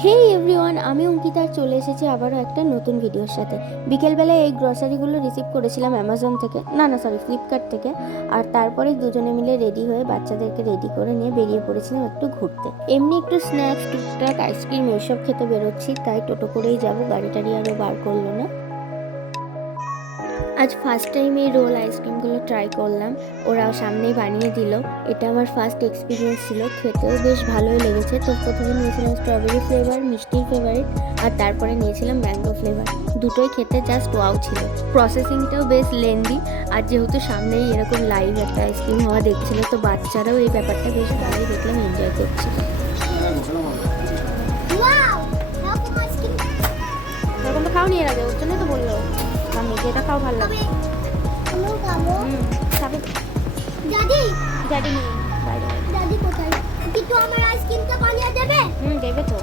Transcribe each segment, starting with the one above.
হে everyone, আমি অঙ্কিতা চলে এসেছি আবারও একটা নতুন ভিডিওর সাথে। বিকেলবেলায় এই গ্রসারিগুলো রিসিভ করেছিলাম অ্যামাজন থেকে, সরি ফ্লিপকার্ট থেকে। আর তারপরে দুজনে মিলে রেডি হয়ে বাচ্চাদেরকে রেডি করে নিয়ে বেরিয়ে পড়েছিলাম একটু ঘুরতে। এমনি একটু স্ন্যাক্স, টুকটাক আইসক্রিম এইসব খেতে বেরোচ্ছি, তাই টোটো করেই যাব, গাড়ি টাড়ি আরও বার করলো না। আজ ফার্স্ট টাইম এই রোল আইসক্রিমগুলো ট্রাই করলাম, ওরা সামনেই বানিয়ে দিল। এটা আমার ফার্স্ট এক্সপিরিয়েন্স ছিল, খেতেও বেশ ভালোই লেগেছে। তো প্রথমে নিয়েছিলাম স্ট্রবেরি ফ্লেভার, মিষ্টির ফেভারিট, আর তারপরে নিয়েছিলাম ম্যাঙ্গো ফ্লেভার। দুটোই খেতে জাস্ট ওয়াও ছিল। প্রসেসিংটাও বেশ লেন্দি, আর যেহেতু সামনেই এরকম লাইভ একটা আইসক্রিম হওয়া দেখছিল, তো বাচ্চারাও এই ব্যাপারটা বেশ ভালোই দেখলাম এনজয় করছিল। এরকম তো খাওনি এর আগে, ওর জন্যই তো বললো আমি যেটা খাও ভালো লাগে। খাবে দাদি দাদি নেই বাইরে। দাদি কোথায়? কিন্তু আমার আইসক্রিমটা বানিয়ে দেবে? দেবে তো।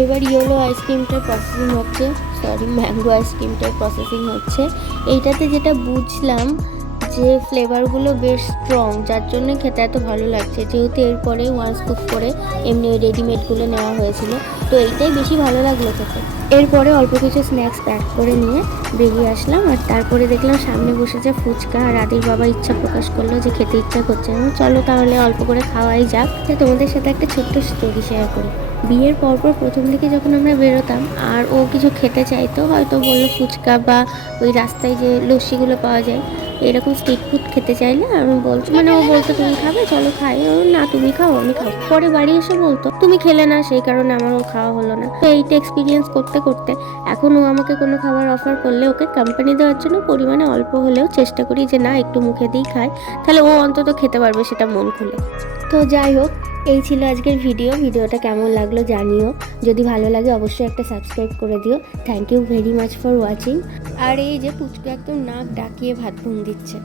এবার ইয়েলো আইসক্রিমটার প্রসেসিং হচ্ছে, ম্যাঙ্গো আইসক্রিমটার প্রসেসিং হচ্ছে। এইটাতে যেটা বুঝলাম যে ফ্লেভারগুলো বেশ স্ট্রং, যার জন্য খেতে এত ভালো লাগছে। যেহেতু এরপরে ওয়ান স্কুপ করে এমনি ওই রেডিমেডগুলো নেওয়া হয়েছিল, তো এইটাই বেশি ভালো লাগলো খেতে। এরপরে অল্প কিছু স্ন্যাক্স প্যাক করে নিয়ে বেরিয়ে আসলাম। আর তারপরে দেখলাম সামনে বসেছে ফুচকা, আর আদির বাবা ইচ্ছা প্রকাশ করলো যে খেতে ইচ্ছা করছে। চলো তাহলে অল্প করে খাওয়াই যাক। তোমাদের সাথে একটা ছোট্ট স্টোরি শেয়ার করি। বিয়ের পরপর প্রথম দিকে যখন আমরা বেরোতাম আর ও কিছু খেতে চাইতো, হয়তো বললো ফুচকা বা ওই রাস্তায় যে লস্যিগুলো পাওয়া যায়, এরকম স্ট্রিট ফুড খেতে চাইলে আমি বলছি, ও বলতো তুমি খাবে, চলো খাই। ও না, তুমি খাও আমি খাও। পরে বাড়ি এসে বলতো তুমি খেলে না, সেই কারণে আমারও খাওয়া হলো না। তো এইটা এক্সপিরিয়েন্স করতে করতে এখন ও আমাকে কোনো খাবার অফার করলে ওকে কোম্পানি দেওয়ার জন্য পরিমাণে অল্প হলেও চেষ্টা করি যে না, একটু মুখে দিই খাই, তাহলে ও অন্তত খেতে পারবে সেটা মন খুলে। তো যাই হোক, এই ছিল আজকের ভিডিওটা কেমন লাগলো জানিও। যদি ভালো লাগে অবশ্যই একটা সাবস্ক্রাইব করে দিও। Thank you very much for watching. আর এই যে পুচকু একদম নাক ডাকিয়ে ভাত ঘুম দিচ্ছে।